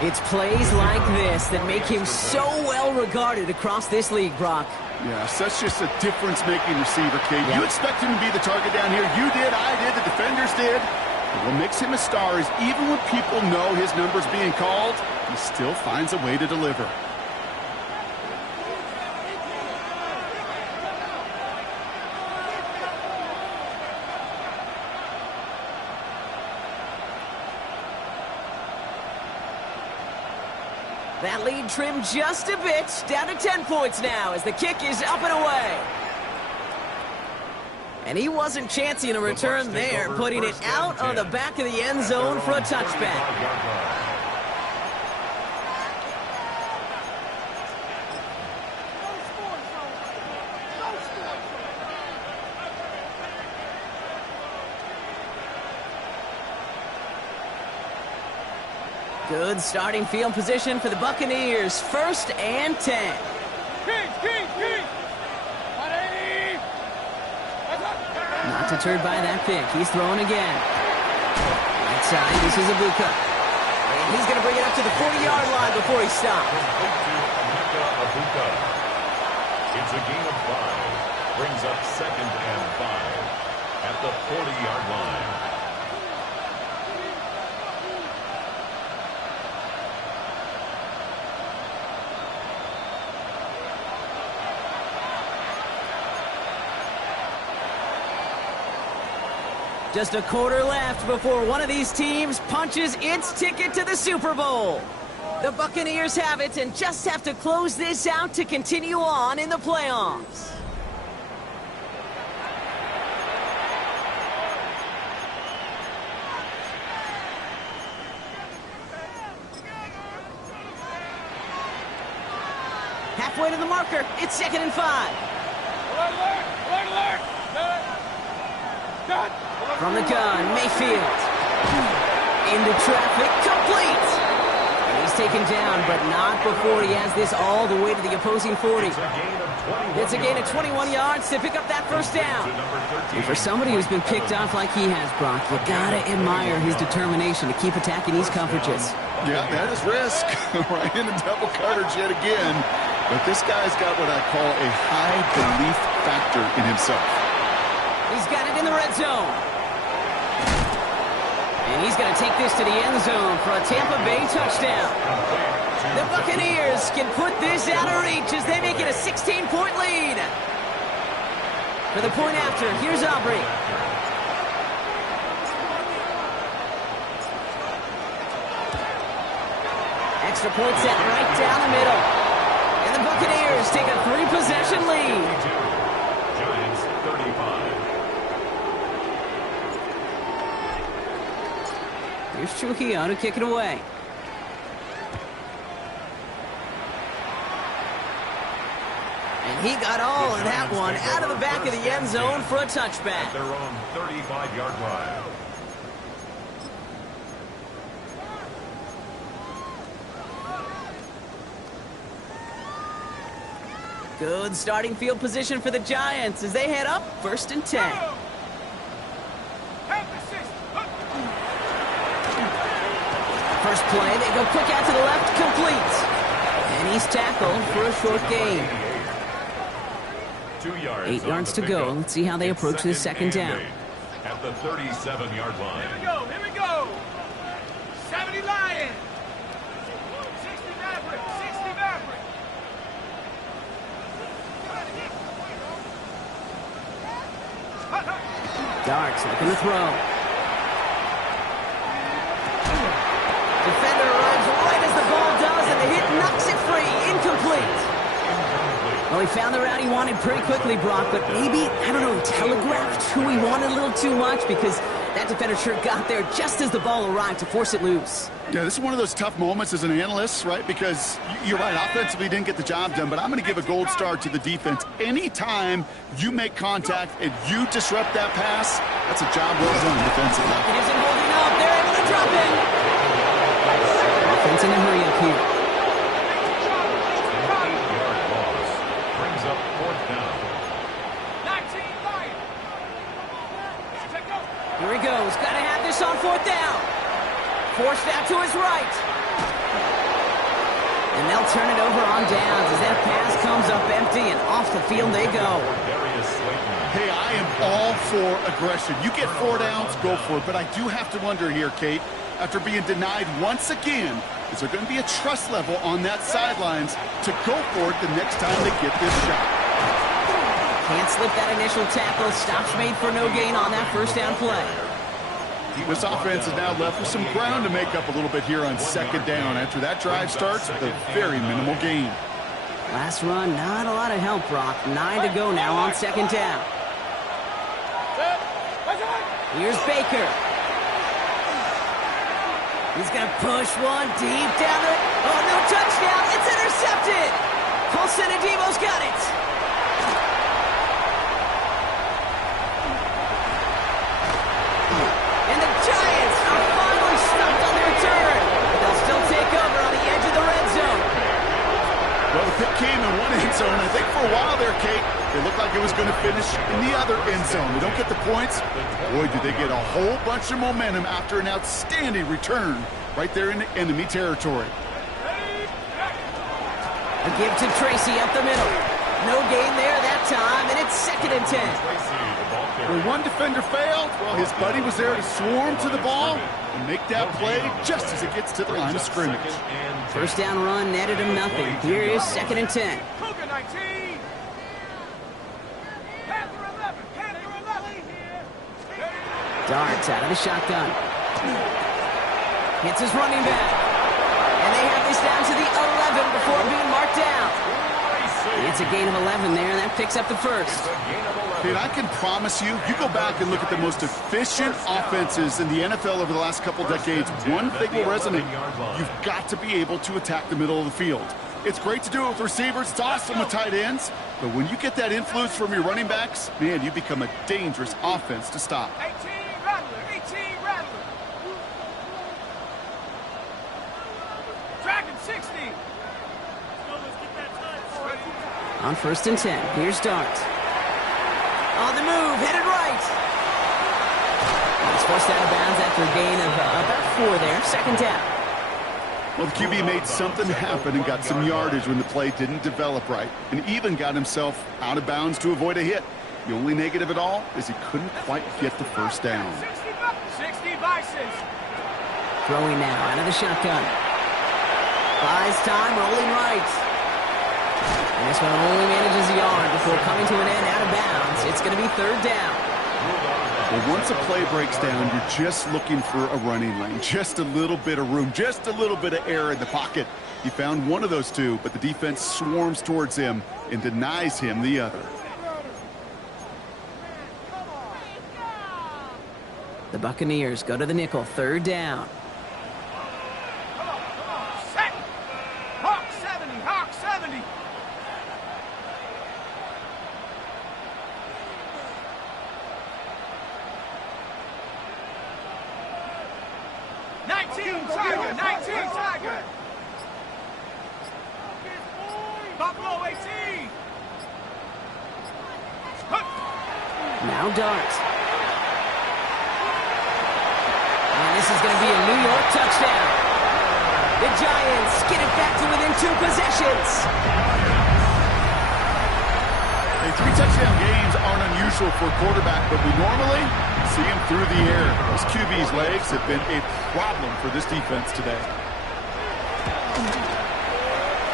It's plays like this that make him so well regarded across this league, Brock. Yeah, such just a difference-making receiver, Kate. Yep. You expect him to be the target down here. You did, I did, the defenders did. But what makes him a star is even when people know his number's being called, he still finds a way to deliver. That lead trimmed just a bit, down to 10 points now as the kick is up and away. And he wasn't chancing a return there, putting it out on the back of the end zone for a touchback. Good starting field position for the Buccaneers. First and 10. King. Not deterred by that pick. He's throwing again. Right side, this is Abuka. And he's going to bring it up to the 40-yard line before he stops. It's a gain of 5. Brings up second and 5 at the 40-yard line. Just a quarter left before one of these teams punches its ticket to the Super Bowl. The Buccaneers have it and just have to close this out to continue on in the playoffs. Halfway to the marker, it's second and 5. Alert! Got. From the gun, Mayfield. Into traffic, complete. And he's taken down, but not before he has this all the way to the opposing 40. It's a gain of 21 yards to pick up that first down. And for somebody who's been picked off like he has, Brock, you gotta admire his determination to keep attacking these coverages. Yeah, that is risk. Right into double coverage yet again. But this guy's got what I call a high belief factor in himself. He's got it in the red zone. He's going to take this to the end zone for a Tampa Bay touchdown. The Buccaneers can put this out of reach as they make it a 16-point lead. For the point after, here's Aubrey. Extra point set right down the middle. And the Buccaneers take a 3-possession lead. Giants 35. Here's Trujillo to kick it away. And he got all of that one out of the back of the end zone for a touchback. At their own 35-yard line. Good starting field position for the Giants as they head up 1st and 10. First play, they go quick out to the left, complete. And he's tackled for a short gain. 2 yards. 8 yards to go. Let's see how they approach this second down. At the 37-yard line. Here we go. 70 Lions. 60 Maverick. 60 Maverick. Darts looking to throw. Defender arrives right as the ball does, and the hit knocks it free. Incomplete. Well, he found the route he wanted pretty quickly, Brock, but maybe, I don't know, telegraphed who he wanted a little too much because that defender sure got there just as the ball arrived to force it loose. Yeah, this is one of those tough moments as an analyst, right? Because you're right, offensively didn't get the job done, but I'm going to give a gold star to the defense. Anytime you make contact and you disrupt that pass, that's a job well done defensively. It isn't holding up. They're able to drop it. Offense in a hurry up here. 8-yard loss brings up 4th down. 19 Lions. Here he goes. Got to have this on 4th down. Forced out to his right. And they'll turn it over on downs as that pass comes up empty and off the field they go. Hey, I am all for aggression. You get 4 downs, go for it. But I do have to wonder here, Kate, after being denied once again, is there going to be a trust level on that sidelines to go for it the next time they get this shot? Can't slip that initial tackle. Stops made for no gain on that 1st down play. This offense is now left with some ground to make up a little bit here on 2nd down after that drive starts with a very minimal gain. Last run, not a lot of help, Brock. 9 to go now on 2nd down. Here's Baker. He's going to push one deep down the... Oh, no touchdown. It's intercepted. Colson Adebo's got it. And the Giants are finally stopped on their return. But they'll still take over on the edge of the red zone. Well, the pick came in one end zone. I think for a while there, Kate, it looked like it was going to finish in the other end zone. They don't get the points. Boy, did they get a whole bunch of momentum after an outstanding return right there in the enemy territory. A give to Tracy up the middle. No gain there that time, and it's 2nd and 10. When one defender failed, well, his buddy was there to swarm to the ball and make that play just as it gets to the line of scrimmage. 1st down run netted him nothing. Here is 2nd and 10. Cougar 19. Panther 11. Panther 11. Darts out of the shotgun. Hits his running back. And they have this down to the 11 before being marked down. It's a gain of 11 there, and that picks up the 1st. And I can promise you, you go back and look at the most efficient offenses in the NFL over the last couple decades, one thing will resonate. You've got to be able to attack the middle of the field. It's great to do it with receivers. It's awesome with tight ends. But when you get that influence from your running backs, man, you become a dangerous offense to stop. 18 Rattler. 18 Rattler. Dragon 60. On 1st and 10, here's Darts. On the move, headed right. He's forced out of bounds after a gain of about 4 there. 2nd down. Well, the QB made something happen and got some yardage when the play didn't develop right, and even got himself out of bounds to avoid a hit. The only negative at all is he couldn't quite get the 1st down. 60 by misses. Throwing now out of the shotgun. Buys time, rolling right. And this one only manages a yard before coming to an end out of bounds. It's going to be third down. Well, once a play breaks down, you're just looking for a running lane. Just a little bit of room, just a little bit of air in the pocket. He found one of those two, but the defense swarms towards him and denies him the other. The Buccaneers go to the nickel, third down. Come on. Set. Hawk 70. Hawk 70. Tiger. Buffalo 18. Now Dart. And this is going to be a New York touchdown. The Giants get it back to within 2 possessions. Hey, 3 touchdown games aren't unusual for a quarterback, but we normally see him through the air. Those QB's legs have been a problem for this defense today.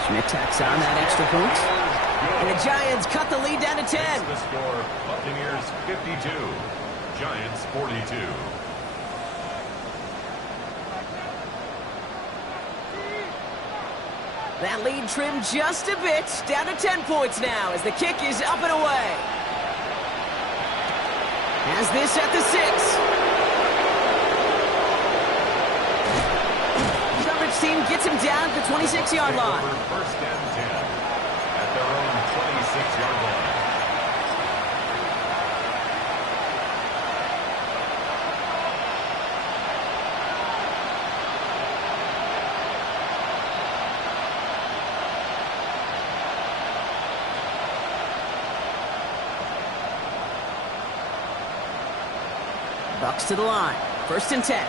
Schmidt tacks on that extra point. And the Giants cut the lead down to 10. The score, Buccaneers 52, Giants 42. That lead trimmed just a bit, down to 10 points now as the kick is up and away. Has this at the 6. Coverage team gets him down at the 26-yard line. First and 10 at their own 26-yard line. Bucks to the line. First and 10. We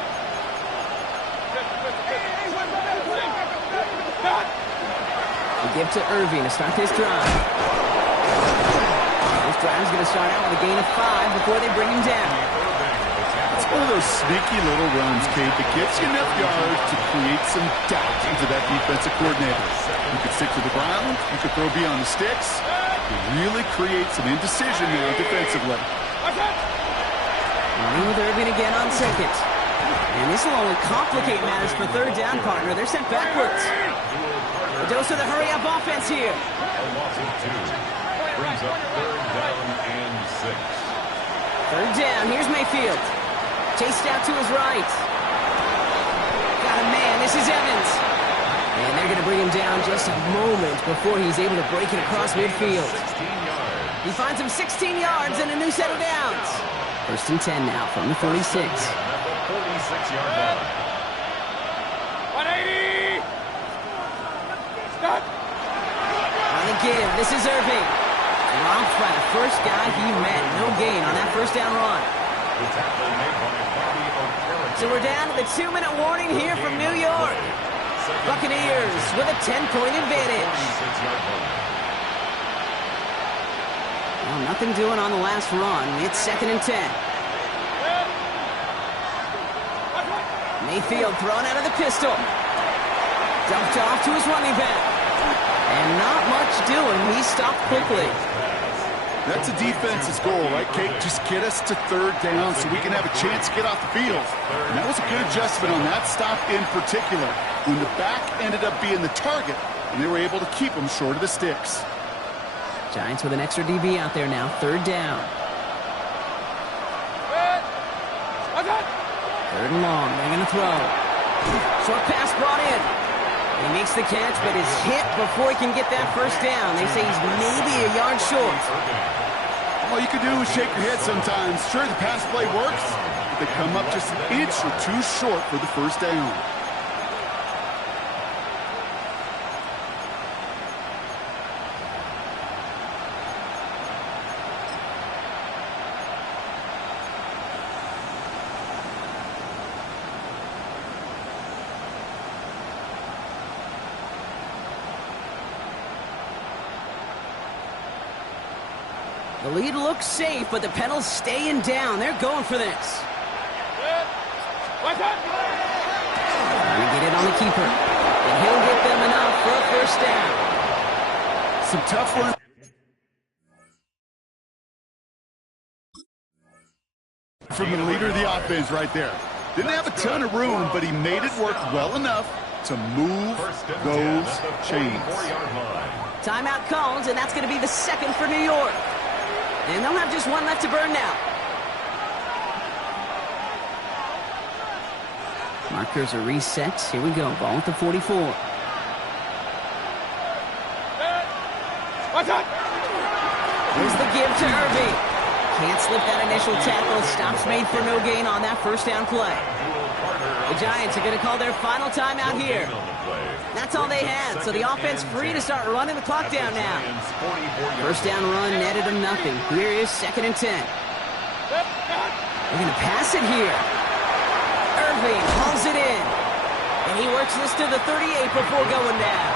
give to Irving to start this drive. This drive is going to start out with a gain of 5 before they bring him down. It's one of those sneaky little runs, Kate, that gets you enough yards to create some doubt into that defensive coordinator. You could stick to the ground. You could throw beyond the sticks. You really create some indecision there defensively. Running with Irving again on second. And this will only complicate matters for third down, partner. They're sent backwards. A dose of the hurry-up offense here. A loss of 2 brings up third down and 6. Third down. Here's Mayfield. Chased out to his right. Got a man. This is Evans. And they're going to bring him down just a moment before he's able to break it across midfield. 16 yards. He finds him 16 yards and a new set of downs. First and 10 now from the 46. At the 46-yard line. 180. Stop. On the give, this is Irving. Dropped by the first guy he met. No gain on that first down run. The tackle made by Bobby O'Carroll. So we're down to the 2-minute warning here from New York. Buccaneers with a 10-point advantage. 46-yard line. Well, nothing doing on the last run. It's second and 10. Mayfield thrown out of the pistol. Dumped off to his running back. And not much doing. He stopped quickly. That's a defense's goal, right, Kate? Just get us to third down so we can have a chance to get off the field. And that was a good adjustment on that stop in particular, when the back ended up being the target, and they were able to keep him short of the sticks. Giants with an extra DB out there now. Third down. Third and long. They're going to throw. Short pass brought in. He makes the catch, but is hit before he can get that first down. They say he's maybe a yard short. All you can do is shake your head sometimes. Sure, the pass play works, but they come up just an inch or two short for the first down. The lead looks safe, but the pedals staying down. They're going for this. What's up? Trying to get it on the keeper. And he'll get them enough for a first down. Some tough run. From the leader of the offense right there. Didn't have a ton of room, but he made it work well enough to move those chains. Timeout called, and that's going to be the second for New York. And they'll have just one left to burn now. Markers are reset. Here we go. Ball at the 44. What's up? Here's the give to Irving. Can't slip that initial tackle. Stops made for no gain on that first down play. The Giants are going to call their final timeout here. That's all they had, so the offense free to start running the clock down now. First down run netted them nothing. Here is 2nd and 10. They're going to pass it here. Irving hauls it in. And he works this to the 38 before going down.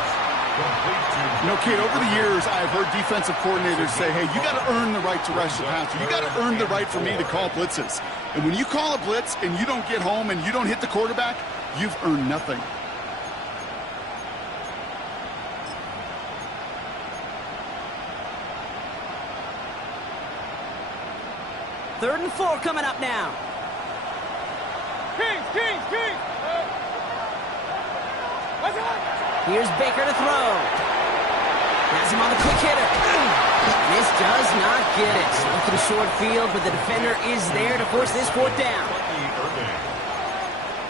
You know, Kate, over the years, I've heard defensive coordinators say, hey, you got to earn the right to rush the passer. You got to earn the right for me to call blitzes. And when you call a blitz and you don't get home and you don't hit the quarterback, you've earned nothing. Third and 4 coming up now. Kings! What's up? Here's Baker to throw. Has him on the quick hitter. This does not get it. Looking short field, but the defender is there to force this 4th down.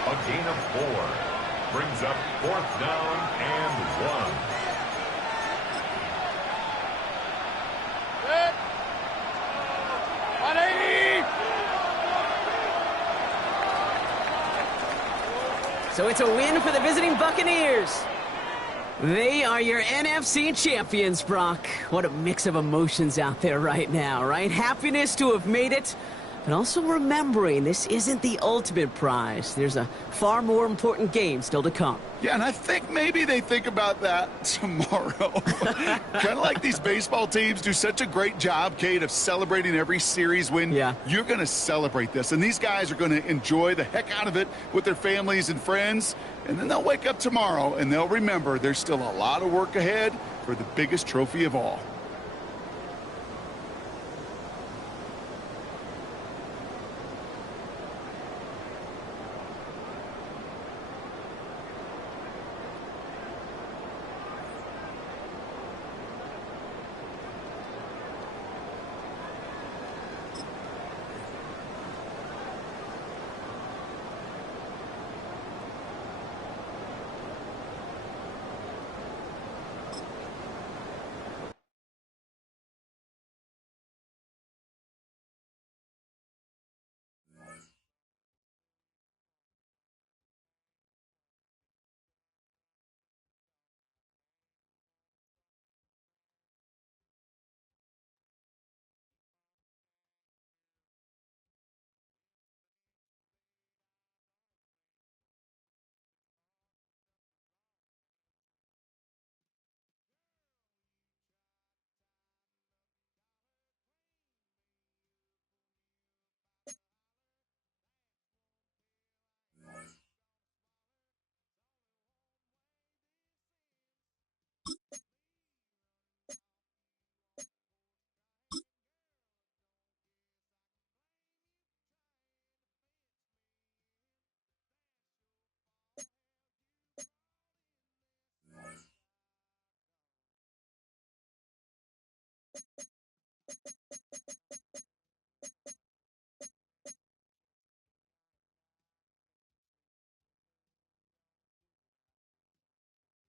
A gain of 4 brings up 4th down and 1. Set. 180. So it's a win for the visiting Buccaneers. They are your NFC champions, Brock. What a mix of emotions out there right now, right? Happiness to have made it, but also remembering this isn't the ultimate prize. There's a far more important game still to come. Yeah, and I think maybe they think about that tomorrow. Kind of like these baseball teams do such a great job, Kate, of celebrating every series win. Yeah. You're going to celebrate this, and these guys are going to enjoy the heck out of it with their families and friends, and then they'll wake up tomorrow and they'll remember there's still a lot of work ahead for the biggest trophy of all.